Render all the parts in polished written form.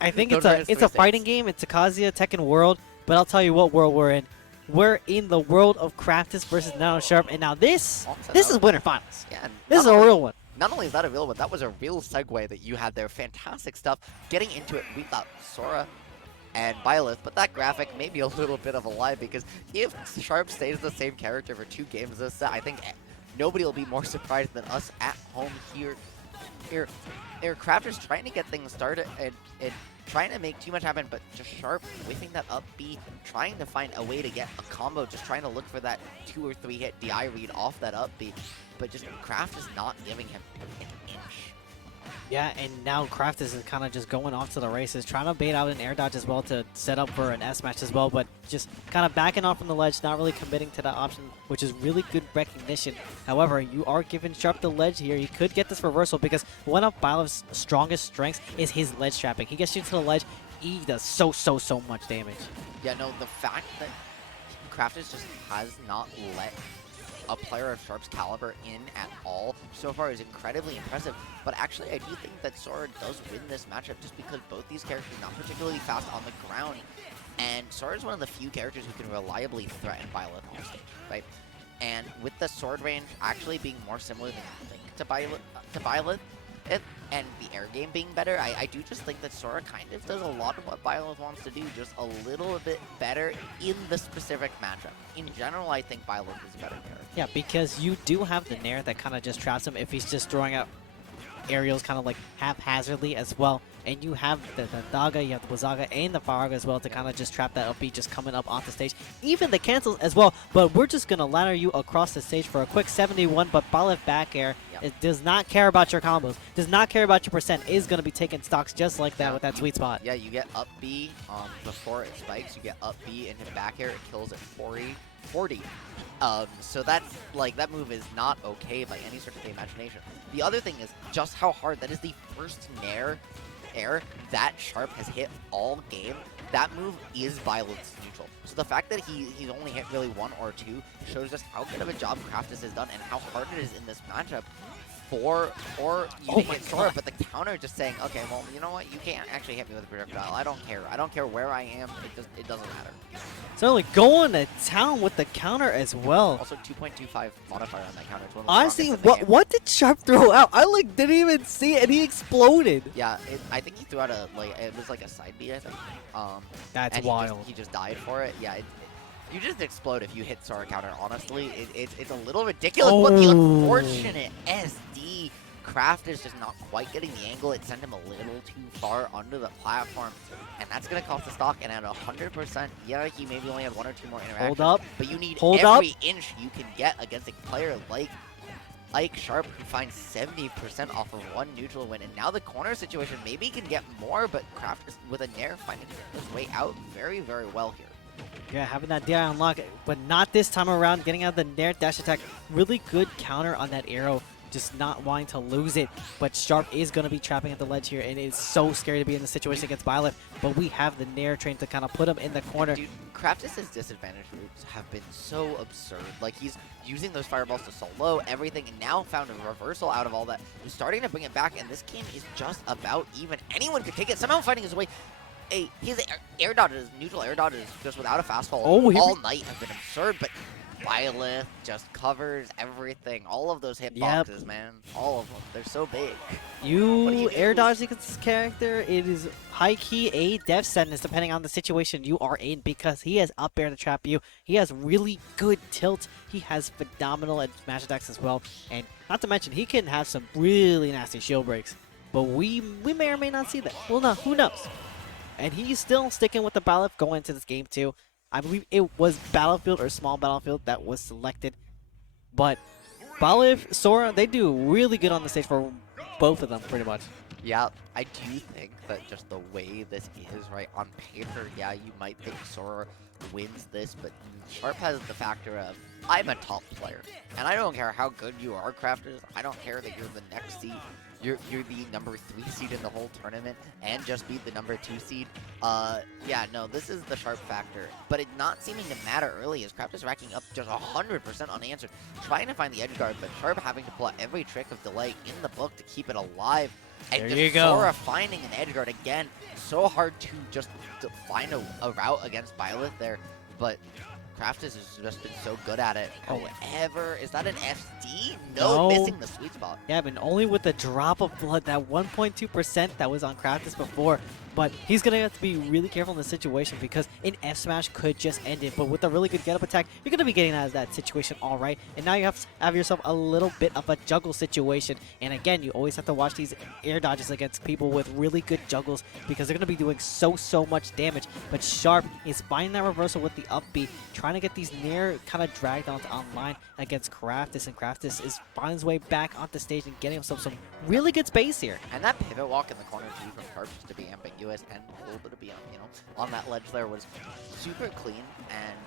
I think it's a fighting game. It's a Kazuya Tekken world, but I'll tell you what world we're in. We're in the world of Craftis versus naitosharp, and now this is Winter Finals. Yeah, this is a real one. Not only is that a real one, that was a real segue that you had there. Fantastic stuff. Getting into it, we got Sora and Byleth, but that graphic may be a little bit of a lie, because if Sharp stays the same character for 2 games this set, I think nobody will be more surprised than us at home here. Craftis trying to get things started and trying to make too much happen, but just Sharp whiffing that up B, trying to find a way to get a combo, just trying to look for that 2 or 3 hit DI read off that up B, but just Craftis not giving him an inch. Yeah, and now Craftis is kind of just going off to the races, trying to bait out an air dodge as well to set up for an S match as well, but just kind of backing off from the ledge, not really committing to that option, which is really good recognition. However, you are giving Sharp the ledge here. He could get this reversal because one of Byleth's strongest strengths is his ledge trapping. He gets you to the ledge, he does so much damage. Yeah, no, the fact that Craftis just has not let a player of Sharp's caliber in at all so far is incredibly impressive. But actually, I do think that Sora does win this matchup just because both these characters are not particularly fast on the ground. And Sora is one of the few characters who can reliably threaten Byleth on stage, right? And with the sword range actually being more similar than you think to Byleth, and the air game being better, I do just think that Sora kind of does a lot of what Byleth wants to do, just a little bit better in the specific matchup. In general, I think Byleth is a better character. Yeah, because you do have the Nair that kind of just traps him if he's just throwing out aerials kind of like haphazardly as well. And you have the Daga, you have the Wazaga, and the Faraga as well to kind of just trap that up B just coming up off the stage. Even the cancels as well, but we're just going to ladder you across the stage for a quick 71, but Byleth back air. It does not care about your combos, does not care about your percent, is going to be taking stocks just like that with that sweet spot. Yeah, you get up B before it spikes, you get up B into back air, it kills at 40. So that's, like, that move is not okay by any sort of imagination. The other thing is just how hard, that is the first Nair air that Sharp has hit all game. That move is Byleth's neutral. So the fact that he's only hit really 1 or 2 shows just how good of a job Craftis has done and how hard it is in this matchup for you to hit Sora, but the counter just saying, okay, well, you know what, you can't actually hit me with a projectile. I don't care. I don't care where I am. It doesn't matter. Certainly going to town with the counter as well. Also 2.25 modifier on that counter. It's one of the honestly, strongest what did Sharp throw out? I didn't even see it, and he exploded. Yeah, I think he threw out it was like a side B, I think. That's wild. He just died for it. Yeah, you just explode if you hit Sora counter, honestly. It's a little ridiculous, but the unfortunate SD Craft is just not quite getting the angle. It sent him a little too far under the platform, and that's going to cost the stock. And at 100%, yeah, he maybe only had 1 or 2 more interactions. Hold up. But you need Hold every up. inch you can get against a player like Sharp, who finds 70% off of 1 neutral win. And now the corner situation, maybe he can get more, but Craft is, with a Nair, finding his way out very, very well here. Yeah, having that DI unlock, but not this time around. Getting out the Nair dash attack. Really good counter on that arrow. Just not wanting to lose it. But Sharp is going to be trapping at the ledge here, and it's so scary to be in this situation against Byleth. But we have the Nair train to kind of put him in the corner. Dude, Craftis' disadvantage routes have been so absurd. Like, he's using those fireballs to solo everything, and now found a reversal out of all that. He's starting to bring it back, and this game is just about even. Anyone could take it. Somehow finding his way. His air dodges, neutral air dodges, just without a fastfall all night have been absurd, but Byleth just covers everything. All of those hitboxes, man. All of them. They're so big. You air dodging this character, it is high-key a death sentence depending on the situation you are in, because he has up air to trap you. He has really good tilt. He has phenomenal smash attacks as well. And not to mention, he can have some really nasty shield breaks. But we may or may not see that. Well, no, who knows? And he's still sticking with the Byleth going into this game too. I believe it was Battlefield or Small Battlefield that was selected. But Byleth, Sora, they do really good on the stage for both of them pretty much. Yeah, I do think that just the way this is, right, on paper, yeah, you might think Sora wins this, but Sharp has the factor of, I'm a top player, and I don't care how good you are, Crafters. I don't care that you're the next seed. You're the number 3 seed in the whole tournament and just beat the number 2 seed. Yeah, no, this is the Sharp factor. But it not seeming to matter early as Craftis racking up just 100% unanswered, trying to find the edge guard, but Sharp having to pull out every trick of delay in the book to keep it alive. And There just you go. Sora finding an edge guard again. So hard to just find a route against Byleth there, but Craftis has just been so good at it. However, is that an SD? No, missing the sweet spot. Yeah, but only with a drop of blood, that 1.2% that was on Craftis before. But he's going to have to be really careful in this situation because an F smash could just end it. But with a really good get-up attack, you're going to be getting out of that situation all right. And now you have to have yourself a little bit of a juggle situation. And again, you always have to watch these air dodges against people with really good juggles because they're going to be doing so much damage. But Sharp is finding that reversal with the up B, trying to get these Nair kind of dragged onto online against Craftis. And Craftis is finding his way back onto stage and getting himself some really good space here. And that pivot walk in the corner too from Sharp, just to be ambiguous and a little bit of be on that ledge there, was super clean. And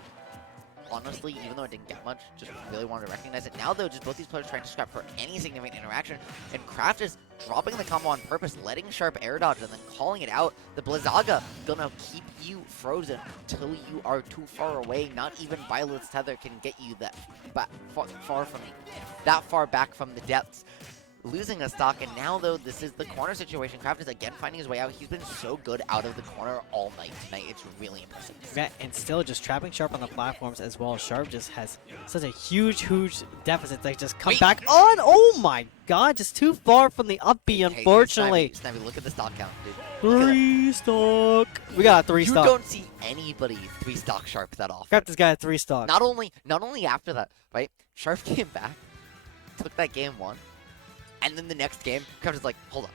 honestly, even though it didn't get much, just really wanted to recognize it. Now though, just both these players trying to scrap for any significant interaction, and Kraft is dropping the combo on purpose, letting Sharp air dodge and then calling it out. The Blizzaga gonna keep you frozen until you are too far away. Not even Violet's tether can get you that far back from the depths. Losing a stock, and now though this is the corner situation. Kraft is again finding his way out. He's been so good out of the corner all night tonight. It's really impressive. Yeah, and still just trapping Sharp on the platforms as well. Sharp just has such a huge deficit. They just come back on. Oh my god, just too far from the up B, unfortunately. Hey, Snivy, look at the stock count, dude. 3 stock. We got a 3 stock. You don't see anybody 3 stock Sharp that often. Kraft has got a 3 stock. Not only after that, right? Sharp came back, took that game 1. And then the next game, Kraft is like, hold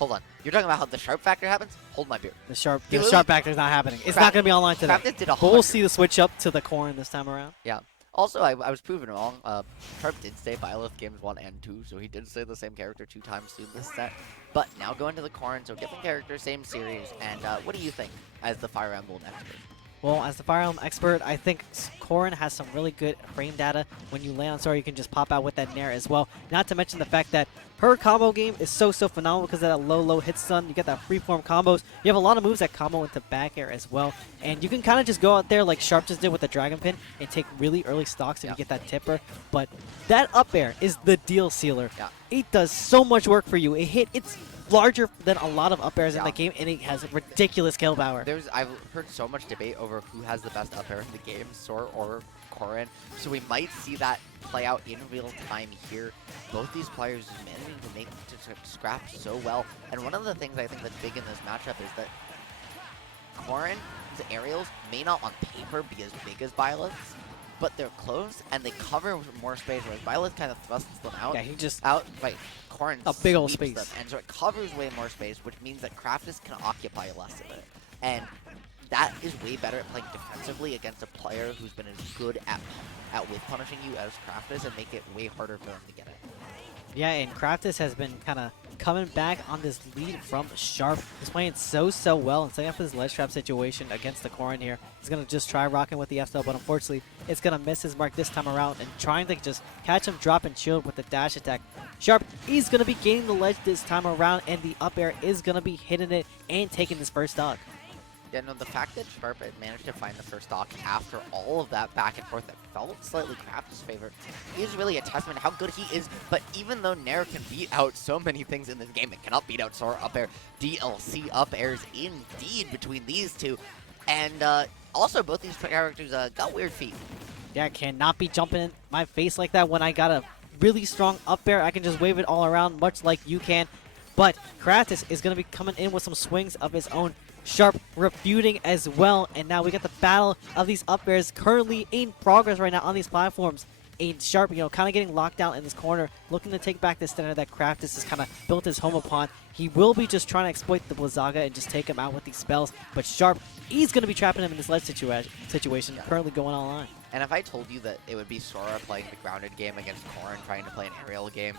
on. You're talking about how the Sharp factor happens? Hold my beer. The Sharp factor is not happening. It's not going to be online today. Kraft did But we'll see the switch up to the corn this time around. Yeah. Also, I was proven wrong. Sharp did say Byleth games 1 and 2, so he did say the same character 2 times through this set. But now going to the corn, so different character, same series. And what do you think as the Fire Emblem expert? Well, as the Fire Emblem expert, I think Corrin has some really good frame data. When you land on Sora, you can just pop out with that Nair as well. Not to mention the fact that her combo game is so phenomenal because of that low hit stun. You get that freeform combos. You have a lot of moves that combo into back air as well. And you can kind of just go out there like Sharp just did with the Dragon Pin and take really early stocks and you get that tipper. But that up air is the deal sealer. Yeah. It does so much work for you. It's larger than a lot of up airs in the game, and it has ridiculous kill power. I've heard so much debate over who has the best up air in the game, Sora or Corrin. So we might see that play out in real time here. Both these players managing to make to scrap so well. And one of the things I think that's big in this matchup is that Corrin's aerials may not on paper be as big as Violet's, but they're close and they cover more space, whereas Violet kind of thrusts them out. Yeah, he just Corrin a big old sweeps space. them, and so it covers way more space, which means that Craftis can occupy less of it. And that is way better at playing defensively against a player who's been as good at whiff punishing you as Craftis, and make it way harder for them to get it. Yeah, and Craftis has been kind of coming back on this lead from Sharp. He's playing so well and setting up his ledge trap situation against the Corrin here. He's going to just try rocking with the F-Style, but unfortunately, it's going to miss his mark this time around and trying to just catch him drop and shield with the dash attack. Sharp, he's going to be gaining the ledge this time around, and the up air is going to be hitting it and taking his first stock. Yeah, no, the fact that Sharp had managed to find the first stock after all of that back and forth that felt slightly Craftis' favor is really a testament to how good he is. But even though Nair can beat out so many things in this game, it cannot beat out Sora up air. DLC up airs indeed between these two. And also, both these characters got weird feet. Yeah, cannot be jumping in my face like that when I got a really strong up air. I can just wave it all around, much like you can. But Craftis is going to be coming in with some swings of his own. Sharp refuting as well, and now we got the battle of these up airs currently in progress right now on these platforms. And Sharp, kind of getting locked down in this corner, looking to take back the center that Craftis has kind of built his home upon. He will be just trying to exploit the Blizzaga and just take him out with these spells, but Sharp, he's going to be trapping him in this ledge situation, currently going online. And if I told you that it would be Sora playing the grounded game against Corrin trying to play an aerial game,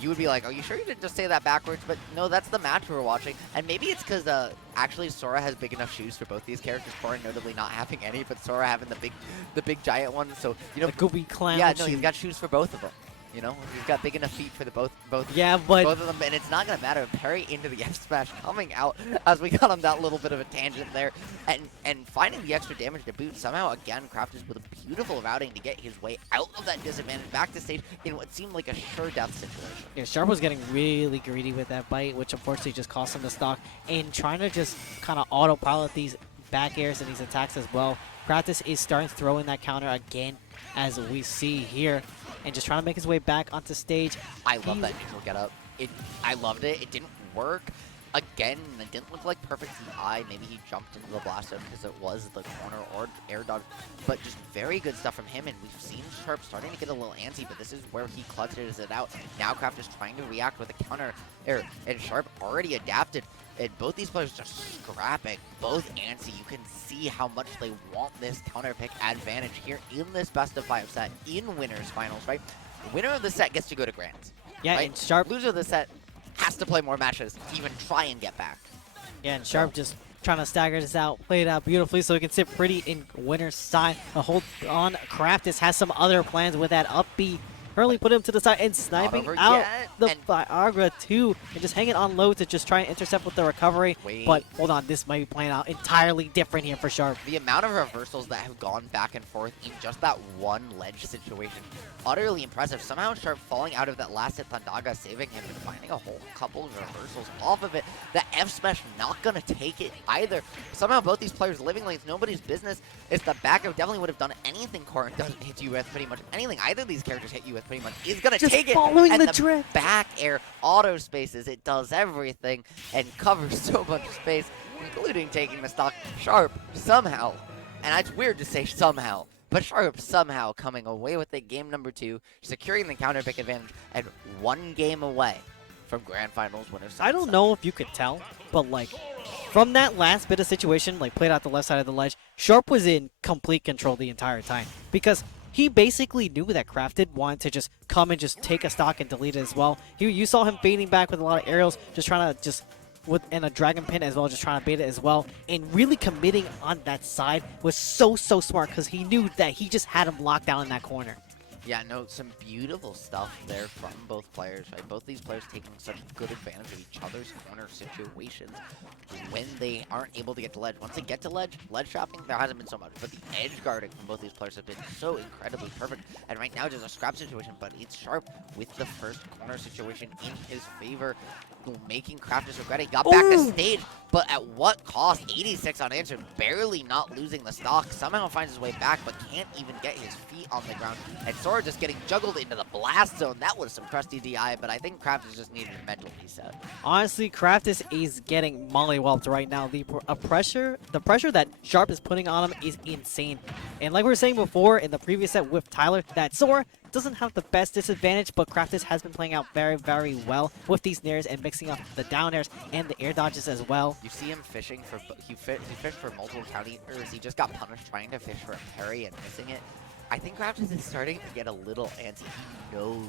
you would be like, are you sure you didn't just say that backwards? But no, that's the match we're watching. And maybe it's because actually Sora has big enough shoes for both these characters, Corrin notably not having any, but Sora having the big giant one. So, the goopy clown yeah, no, shoes. he's got shoes for both of them. You know, he's got big enough feet for the both Yeah, but both of them, and it's not gonna matter. Parry into the F smash coming out as we got on that little bit of a tangent there, and finding the extra damage to boot. Somehow again, Craftis with a beautiful routing to get his way out of that disadvantage back to stage in what seemed like a sure death situation. yeah, Sharp was getting really greedy with that bite, which unfortunately just cost him the stock. And trying to just kind of autopilot these back airs and these attacks as well. Craftis is starting to throw in that counter again, as we see here, and just trying to make his way back onto stage. I love that neutral get up. I loved it. It didn't work. Again, it didn't look like perfect DI. Maybe he jumped into the blast zone because it was the corner or air dodge. But just very good stuff from him. And we've seen Sharp starting to get a little antsy, but this is where he clutches it out. Now Kraft is trying to react with a counter air, and Sharp already adapted. And both these players just scrapping, both antsy. You can see how much they want this counter pick advantage here in this best of 5 set in winners finals, right? The winner of the set gets to go to Grands. Yeah, right? and Sharp, Loser of the set has to play more matches to even try and get back. yeah, and Sharp just trying to stagger this out, play it out beautifully so he can sit pretty in winner's side. A hold on. Craftis has some other plans with that up B. Hurley put him to the side and sniping over out yet, the and Viagra too, and just hanging on low to just try and intercept with the recovery. Wait. But hold on, this might be playing out entirely different here for Sharp. The amount of reversals that have gone back and forth in just that one ledge situation, utterly impressive. Somehow Sharp falling out of that last hit Thundaga, saving him and finding a whole couple of reversals off of it. The F smash not gonna take it either. Somehow both these players living like it's nobody's business. It's the back of definitely would have done anything Corrin doesn't hit you with, pretty much anything either of these characters hit you with pretty much is gonna Just take it. following And the the drift. back air auto spaces, it does everything and covers so much space, including taking the stock. Sharp somehow, and it's weird to say somehow, but Sharp somehow coming away with it game number 2, securing the counter pick advantage, and 1 game away from Grand Finals winners. I don't know if you could tell, but like from that last bit of situation, like played out the left side of the ledge, Sharp was in complete control the entire time because he basically knew that Crafted wanted to just come and just take a stock and delete it as well. You saw him baiting back with a lot of aerials, just trying to and a dragon pin as well, just trying to bait it as well. And really committing on that side was so smart because he knew that he just had him locked down in that corner. Yeah, no, some beautiful stuff there from both players, right? Both these players taking such good advantage of each other's corner situations when they aren't able to get to ledge. Once they get to ledge trapping, there hasn't been so much. But the edge guarding from both these players have been so incredibly perfect. And right now, just a scrap situation, but it's Sharp with the first corner situation in his favor, making Craftis regret it. He got back to stage, but at what cost? 86 unanswered, barely not losing the stock. Somehow finds his way back, but can't even get his feet on the ground. And Sora just getting juggled into the blast zone. That was some crusty DI, but I think Craftis just needed a mental reset. Honestly, Craftis is getting mollywhelped right now. The pressure that Sharp is putting on him is insane. And like we were saying before in the previous set with Tyler, that Sora doesn't have the best disadvantage, but Craftis has been playing out very well with these nairs and mixing up the down airs and the air dodges as well. You see him fishing for, he fished for multiple counters. He just got punished trying to fish for a parry and missing it. I think Craftis is starting to get a little antsy. He knows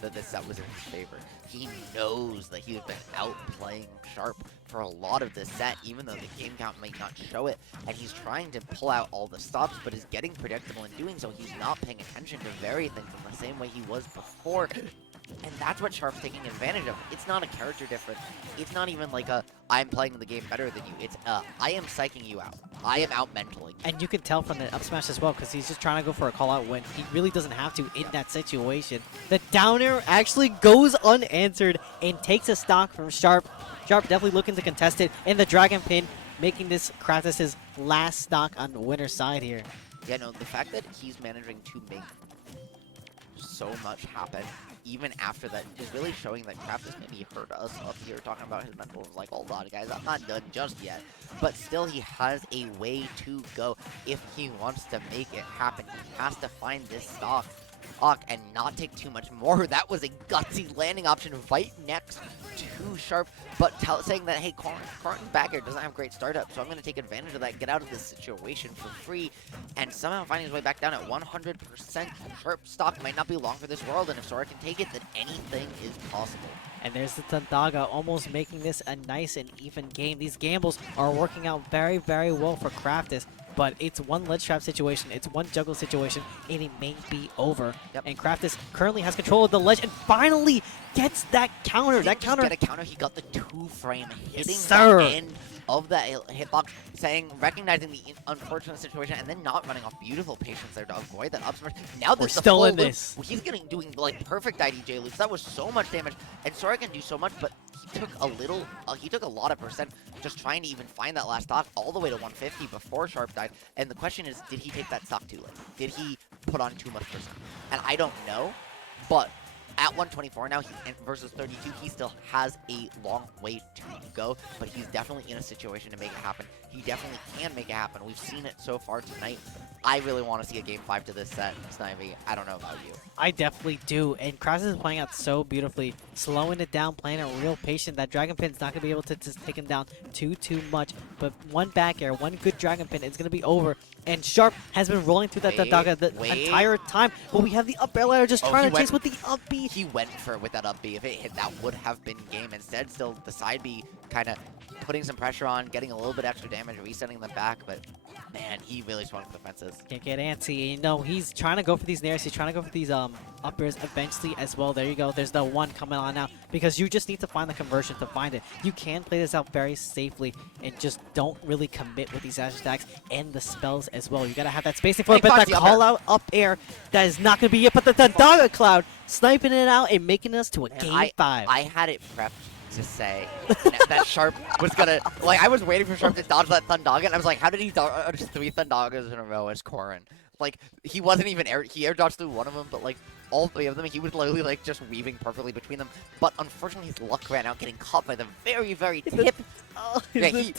that this set was in his favor. He knows that he has been outplaying Sharp for a lot of this set, even though the game count might not show it. And he's trying to pull out all the stops, but is getting predictable in doing so. He's not paying attention to very things in the same way he was before. And that's what Sharp's taking advantage of. It's not a character difference. It's not even like a, I'm playing the game better than you. It's I am psyching you out. I am out-mentaling you. And you can tell from the up smash as well, because he's just trying to go for a call-out when he really doesn't have to in that situation. The down air actually goes unanswered and takes a stock from Sharp. Sharp definitely looking to contest it, and the dragon pin making this Craftis' last stock on the winner's side here. Yeah, no, the fact that he's managing to make so much happen even after that is really showing that Craftis maybe heard us up here talking about his mental. Like, hold on, guys, I'm not done just yet. But still, he has a way to go if he wants to make it happen. He has to find this stock and not take too much more. That was a gutsy landing option right next to Sharp, but saying that, hey, Corrin back here doesn't have great startup, so I'm going to take advantage of that, get out of this situation for free, and somehow finding his way back down at 100%. Sharp stock might not be long for this world, and if Sora can take it, then anything is possible. And there's the Thundaga almost making this a nice and even game. These gambles are working out very well for Craftis. but it's one ledge trap situation, it's one juggle situation, and it may be over. Yep. And Craftis currently has control of the ledge and finally gets that counter. He That didn't just counter. get a counter, he got the 2-frame hitting sir. the end of that hitbox, recognizing the unfortunate situation and then not running off. Beautiful patience there to avoid that up smash. Now We're there's the still full in loop. this. He's doing like perfect IDJ loops. That was so much damage, and Sora can do so much, but he took a lot of percent just trying to even find that last stock all the way to 150 before Sharp died. And the question is, did he take that stock too late? Did he put on too much percent? And I don't know, but at 124 now, versus 32, he still has a long way to go, but he's definitely in a situation to make it happen. He definitely can make it happen. We've seen it so far tonight. I really want to see a Game 5 to this set, Snivy. I don't know about you. I definitely do, and Craftis is playing out so beautifully, slowing it down, playing it real patient. That Dragon Pin's not going to be able to just take him down too much, but one back air, one good Dragon Pin, it's going to be over. And Sharp has been rolling through that Daga the entire time, but we have the up air ladder just trying to chase with the up B. He went for it with that up B. If it hit, that would have been game. Instead, still the side B kind of putting some pressure on, getting a little bit extra damage, resetting them back, but man, he really swung for the fences. Can't get antsy. You know, he's trying to go for these nairs. He's trying to go for these up airs eventually as well. There you go. There's the one coming on now because you just need to find the conversion to find it. You can play this out very safely and just don't really commit with these dash attacks and the spells as well. You got to have that spacing for it, but that call out up air, that is not going to be it. But the Daga Cloud sniping it out and making us to a Game 5. I had it prepped to say that Sharp was gonna, like, I was waiting for Sharp to dodge that Thundaga, and I was like, how did he dodge 3 Thundagas in a row as Corrin? Like, he wasn't even he air dodged through one of them, but like all 3 of them, he was literally like just weaving perfectly between them. But unfortunately, his luck ran out, getting caught by the very tip. Oh, Yeah, you could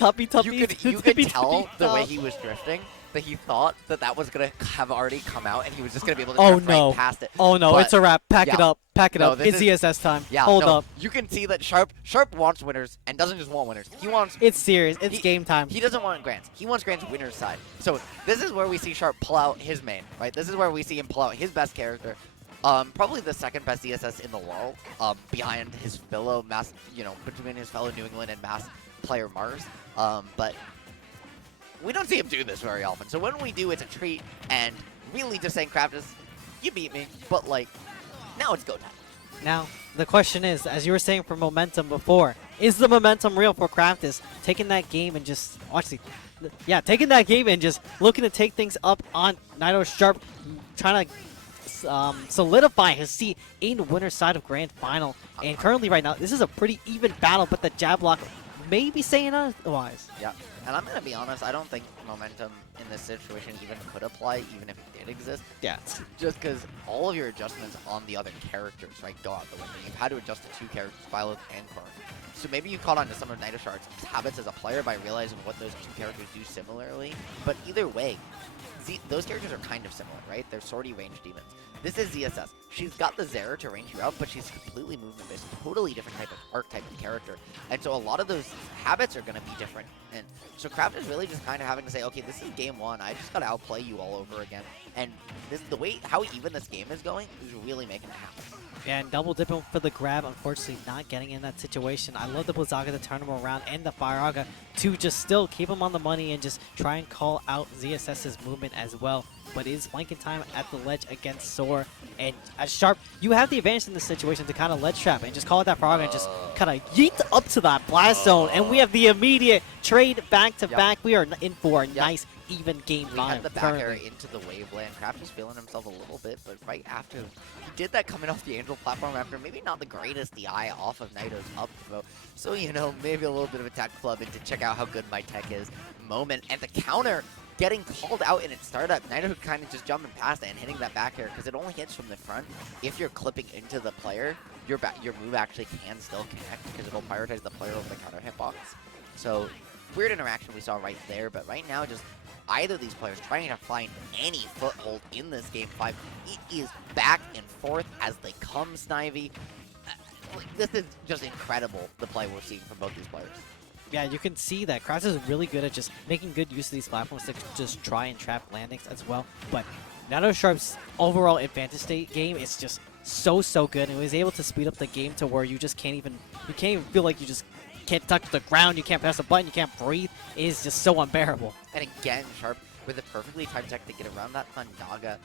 tell the way he was drifting that he thought that was gonna have already come out, and he was just gonna be able to drift right past it. Oh no, but it's a wrap. Pack it up. Pack it No, up. this It's is- ZSS time. Yeah, Hold no, up. You can see that Sharp wants winners, and doesn't just want winners. He wants It's serious. It's He- game time. He doesn't want Grants. He wants Grant's winner's side. So this is where we see Sharp pull out his main, right? This is where we see him pull out his best character. Probably the second best DSS in the world, behind his fellow between his fellow New England and Mass player Mars. But we don't see him do this very often. So when we do, it's a treat, and really just saying, Craftis, you beat me, but like, now it's go time. Now, the question is, as you were saying for momentum before, is the momentum real for Craftis? Taking that game and just, taking that game and just looking to take things up on naitosharp, trying to solidify his seat in the winner's side of Grand Final. And currently right now, this is a pretty even battle, but the jab block may be saying otherwise. Yeah, and I'm going to be honest, I don't think momentum in this situation even could apply, even if it did exist. Yeah. Just because all of your adjustments on the other characters, right, go out the window. You've had to adjust to 2 characters, Philo and Corrin. So maybe you caught on to some of naitosharp's habits as a player by realizing what those 2 characters do similarly. But either way, see, those characters are kind of similar, right? They're sortie range demons. This is ZSS. She's got the Zera to range you out, but she's completely movement-based, totally different type of archetype of character. And so a lot of those habits are going to be different. And so Craft is really just kind of having to say, okay, this is game 1. I just got to outplay you all over again. And how even this game is going is really making it happen. And double dipping for the grab, unfortunately not getting in that situation. I love the Blizzaga to turn him around and the Fire to just still keep him on the money and just try and call out ZSS's movement as well. But it is flanking time at the ledge against Sora. And as Sharp, you have the advantage in this situation to kind of ledge trap and just call out that Fire and just kind of yeet up to that blast zone. And we have the immediate trade back to back. We are in for a nice even game 5. We had the back air into the waveland. Craft is feeling himself a little bit, but right after, he did that coming off the Angel platform after maybe not the greatest DI off of Naito's up throw. So, maybe a little bit of a tech club and to check out how good my tech is moment. And the counter getting called out in its startup. Naito kind of just jumping past it and hitting that back air because it only hits from the front. If you're clipping into the player, your move actually can still connect because it'll prioritize the player over the counter hitbox. So, weird interaction we saw right there, but right now just either of these players trying to find any foothold in this game 5. It is back and forth as they come, Snivy. This is just incredible, the play we're seeing from both these players. Yeah, you can see that Craftis is really good at just making good use of these platforms to just try and trap landings as well. But naitosharp's overall advantage state game is just so good, and he was able to speed up the game to where you just can't even feel like you just can't touch the ground, you can't press a button, you can't breathe. It is just so unbearable. And again, Sharp with a perfectly timed tech to get around that Thundaga.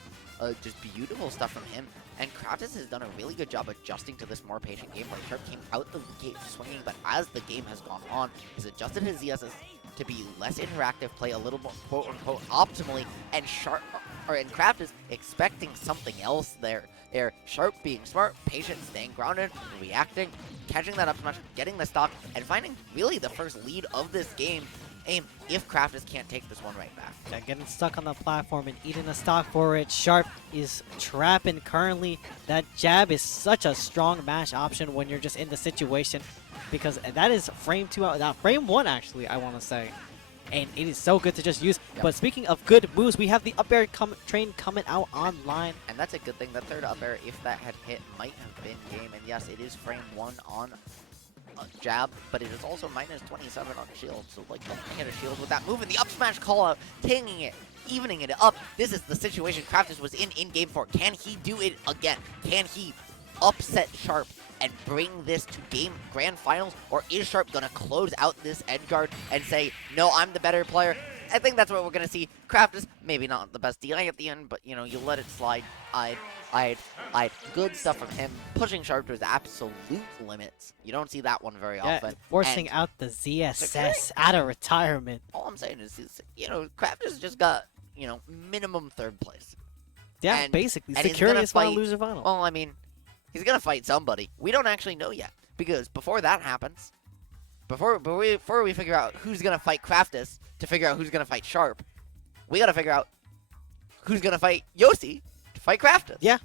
Just beautiful stuff from him. And Craftis has done a really good job adjusting to this more patient gameplay. Sharp came out the gate swinging, but as the game has gone on, he's adjusted his ZSs to be less interactive, play a little more quote-unquote optimally, and Craftis expecting something else there. Sharp being smart, patient, staying grounded, reacting, catching that up smash, getting the stock, and finding really the first lead of this game. If Craftis can't take this one right back. Yeah, getting stuck on the platform and eating the stock for it. Sharp is trapping currently. That jab is such a strong mash option when you're just in the situation, because that is frame 2 out, frame 1 actually, I want to say. And it is so good to just use. Yep. But speaking of good moves, we have the up air train coming out online. And that's a good thing. That third up air, if that had hit, might have been game. And yes, it is frame 1 on jab, but it is also minus 27 on shield. So like don't hit a shield with that move, and the up smash call out, tanging it, evening it up. This is the situation Craftis was in game 4. Can he do it again? Can he upset Sharp and bring this to grand finals, or is Sharp gonna close out this edge guard and say, no, I'm the better player? I think that's what we're gonna see. Craftis, maybe not the best DI at the end, but you know, you let it slide. Good stuff from him, pushing Sharp to his absolute limits. You don't see that one very often. Forcing out the ZSS out of retirement. All I'm saying is, you know, Craftis just got, you know, minimum 3rd place. Yeah, and, basically. And Securious final, loser final. Well, I mean, he's gonna fight somebody. We don't actually know yet, because before that happens, before we figure out who's gonna fight Craftis to figure out who's gonna fight Sharp, we gotta figure out who's gonna fight Yossi to fight Craftis. Yeah,